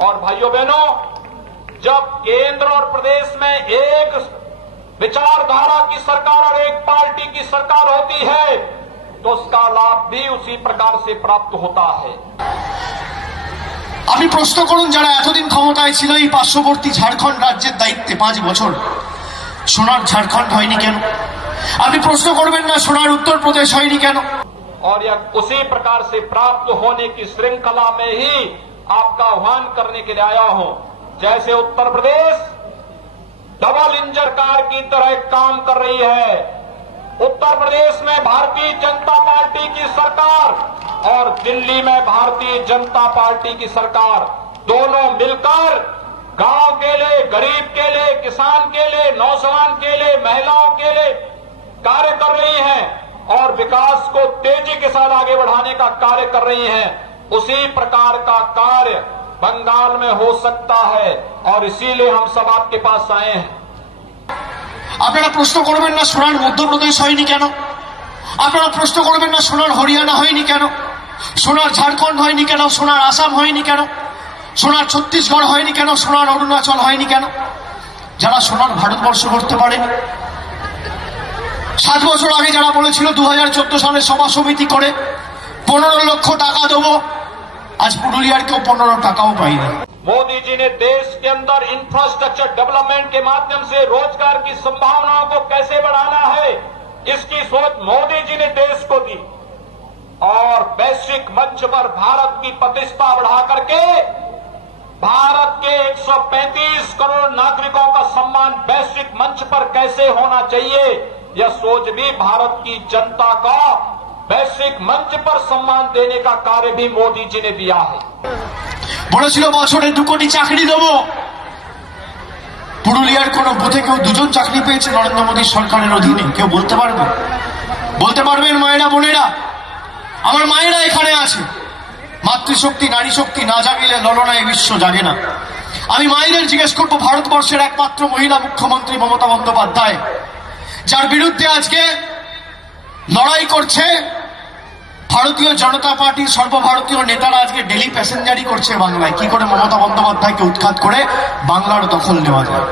और भाइयों बहनों, जब केंद्र और प्रदेश में एक विचारधारा की सरकार और एक पार्टी की सरकार होती है तो उसका लाभ भी उसी प्रकार से प्राप्त होता है। আপনি প্রশ্ন করুন যারা এতদিন ক্ষমতায় ছিল এই পার্শ্ববর্তী ঝাড়খণ্ড রাজ্যের দায়িত্বে 5 বছর সোনার ঝাড়খণ্ড হয়নি কেন? আপনি প্রশ্ন করবেন না সোনার উত্তরপ্রদেশ হয়নি কেন? और यह उसी प्रकार से प्राप्त होने की श्रृंखला में ही आपका आह्वान करने के लिए आया हूं। जैसे Uttar Pradesh double engine car की तरह काम कर रही है, उत्तर प्रदेश में भारतीय जनता पार्टी की सरकार और दिल्ली में भारतीय जनता पार्टी की सरकार दोनों मिलकर गांव के लिए, गरीब के लिए, किसान के लिए, नौजवान के लिए, महिलाओं के लिए कार्य कर रही हैं और विकास को तेजी के साथ आगे बढ़ाने का कार्य कर रही हैं। उसी प्रकार का कार्य बंगाल में हो सकता है और इसीलिए हम सब आपके पास आए हैं। আপনারা প্রশ্ন করবেন না সোনার মধ্যপ্রদেশ হয়নি কেন? আপনারা প্রশ্ন করবেন না সোনার হরিয়ানা হয়নি কেন? সোনার ঝাড়খণ্ড হয়নি কেন? সোনার আসাম হয়নি কেন? সোনার ছত্তিশগড় হয়নি কেন? সোনার অরুণাচল হয়নি কেন? যারা সোনার ভারতবর্ষ করতে পারে, 7 বছর আগে যারা বলেছিল 2014 সালে সভা সমিতি করে 15 লক্ষ টাকা দেবো, আজ পুরুলিয়ার কেউ 15 টাকাও পায়নি। मोदी जी ने देश के अंदर इंफ्रास्ट्रक्चर डेवलपमेंट के माध्यम से रोजगार की संभावनाओं को कैसे बढ़ाना है, इसकी सोच मोदी जी ने देश को दी और वैश्विक मंच पर भारत की प्रतिष्ठा बढ़ा करके भारत के 135 करोड़ नागरिकों का सम्मान वैश्विक मंच पर कैसे होना चाहिए, यह सोच भी भारत की जनता का वैश्विक मंच पर सम्मान देने का कार्य भी मोदी जी ने दिया है। বলেছিল বছরে 2 কোটি চাকরি দেবো, পুরুলিয়ার কোন বুথে কেউ 2 জন চাকরি পেয়েছে নরেন্দ্র মোদীর সরকারের অধীনে? কেউ বলতে পারবে? বলতে পারবেন মায়েরা বোনেরা? আমার মায়েরা এখানে আছে। মাতৃশক্তি নারী শক্তি না জাগিলে ললনায় বিশ্ব জাগে না। আমি মায়েদের জিজ্ঞেস করবো, ভারতবর্ষের একমাত্র মহিলা মুখ্যমন্ত্রী মমতা বন্দ্যোপাধ্যায়, যার বিরুদ্ধে আজকে লড়াই করছে ভারতীয় জনতা পার্টির সর্বভারতীয় নেতারা, আজকে ডেলি প্যাসেঞ্জারি করছে বাংলায়, কি করে মমতা বন্দ্যোপাধ্যায়কে উৎখাত করে বাংলার দখল নেওয়া যায়।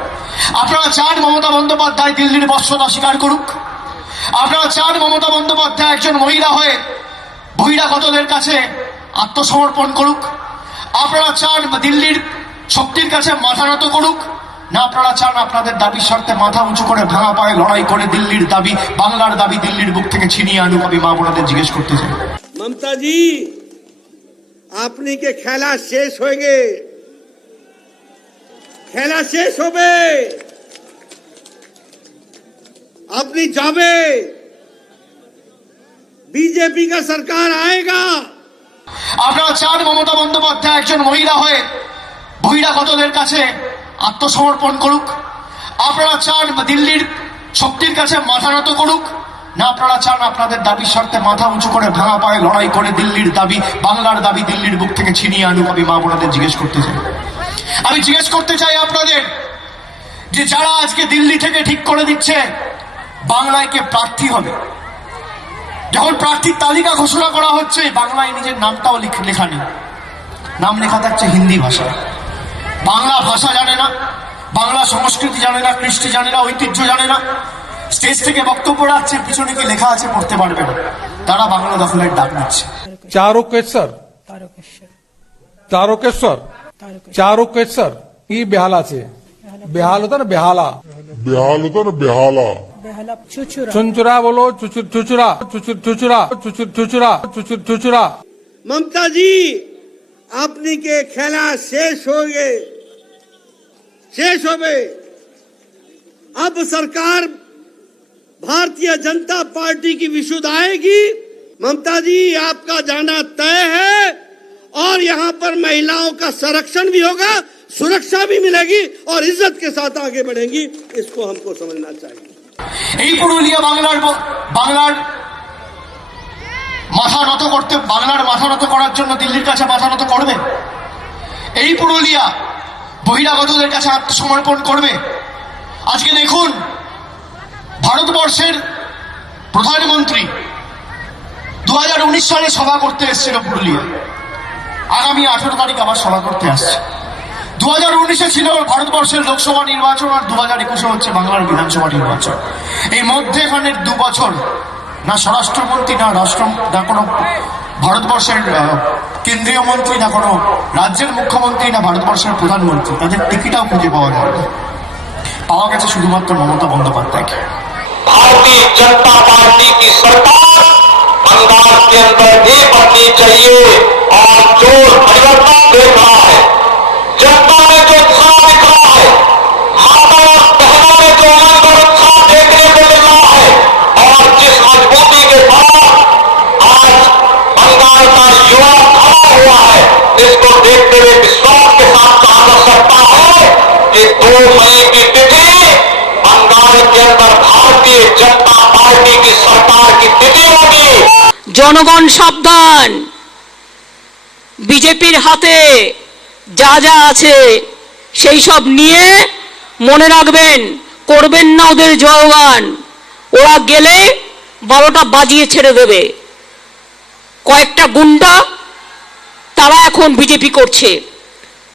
আপনারা চান মমতা বন্দ্যোপাধ্যায় দিল্লির বর্ষতা স্বীকার করুক? আপনারা চান মমতা বন্দ্যোপাধ্যায় একজন মহিলা হয়ে বহিরাগতদের কাছে আত্মসমর্পণ করুক? আপনারা চান দিল্লির শক্তির কাছে মাথা নত করুক? না আপনারা চান আপনাদের দাবির স্বার্থে মাথা উঁচু করে ভাঙা পায়ে লড়াই করে দিল্লির দাবি, বাংলার দাবি দিল্লির বুক থেকে ছিনিয়ে আনুক? আমি মা বোনাদের জিজ্ঞেস করতে চাই। ममता जी, আপনি কে খেলা শেষ হয়ে গে, খেলা শেষ হবে, আপনি যাবে, बीजेपी का सरकार आएगा। আপনারা চান মমতা বন্দ্যোপাধ্যায় একজন মহিলা হয়ে বহিরাগতদের কাছে আত্মসমর্পণ করুক? আপনারা চান দিল্লির শক্তির কাছে মাথা নত করুক? না আপনারা চান আপনাদের দাবির স্বার্থে মাথা উঁচু করে ভাঙা পায়ে লড়াই করে দিল্লির দাবি, বাংলার দাবি দিল্লির বুক থেকে ছিনিয়ে আনুক? আমি মা বোনাদের জিজ্ঞেস করতে চাই। আমি জিজ্ঞেস করতে চাই আপনাদের, যে যারা আজকে দিল্লি থেকে ঠিক করে দিচ্ছে বাংলায় কে প্রার্থী হবে, যখন প্রার্থীর তালিকা ঘোষণা করা হচ্ছে বাংলায় নিজের নামটাও লেখা নেই, নাম লেখা থাকছে হিন্দি ভাষায়। বাংলা ভাষা জানে না, বাংলা সংস্কৃতি জানে না, কৃষ্টি জানে না, ঐতিহ্য জানে না, স্টেজ থেকে বক্তব্য রাখছে, পিছনে কি লেখা আছে পড়তে পারবে না, তারা বাংলা দখলের ডাক নিচ্ছে। চারুকেশ্বর ই বেহাল আছে, বেহাল হতো না, বেহালা চুনচুরা বলো, চুচুরা চুচুরা চুচুরা চুচুরা। ममता जी, আপনি কে খেলা শেষ হয়ে গে, शेष हो गए। अब सरकार भारतीय जनता पार्टी की विशुद्ध आएगी। ममता जी, आपका जाना तय है और यहाँ पर महिलाओं का संरक्षण भी होगा, सुरक्षा भी मिलेगी और इज्जत के साथ आगे बढ़ेंगी। इसको हमको समझना चाहिए। এই পুরুলিয়া বাংলার মাথা নত করতে, বাংলার মাথা নত করার জন্য দিল্লির কাছে মাথা নত করবে? এই পুরুলিয়া বহিরাগতদের কাছে আত্মসমর্পণ করবে? আজকে দেখুন, ভারতবর্ষের প্রধানমন্ত্রী 2019 সালে সভা করতে এসেছিল পুরুলিয়া, আগামী 18 তারিখ আবার সভা করতে আসছে। 2019-এ ছিল ভারতবর্ষের লোকসভা নির্বাচন, আর 2021-এ হচ্ছে বাংলার বিধানসভা নির্বাচন। এই মধ্যেখানের 2 বছর না স্বরাষ্ট্রমন্ত্রী, না কোনো ভারতবর্ষের কেন্দ্রীয় মন্ত্রী, না কোনো রাজ্যের মুখ্যমন্ত্রী, না ভারতবর্ষের প্রধানমন্ত্রী, তাদের টিকিটাও খুঁজে পাওয়া যায় না। পাওয়া গেছে শুধুমাত্র মমতা বন্দ্যোপাধ্যায়কে। भारतीय जनता पार्टी की सरकार बंगाल के अंदर भी बननी चाहिए और जो परिवर्तन देख रहा है, जनता में जो उत्साह दिख रहा है, माता और बहनों में जो आनंद और उत्साह देखने को मिल रहा है, और जिस मजबूती के साथ आज बंगाल का युवा खड़ा हुआ है, इसको देखते हुए विश्वास के साथ कहा जा सकता है कि 2 मई की तिथि बंगाल के अंदर भारतीय जनता पार्टी की सरकार की तिथि होगी। জনগণ সাবধান, বিজেপির হাতে যা যা আছে সেই সব নিয়ে মনে রাখবেন, করবেন না ওদের জয়গান। ওরা গেলে 12টা বাজিয়ে ছেড়ে দেবে। কয়েকটা গুন্ডা তারা এখন বিজেপি করছে।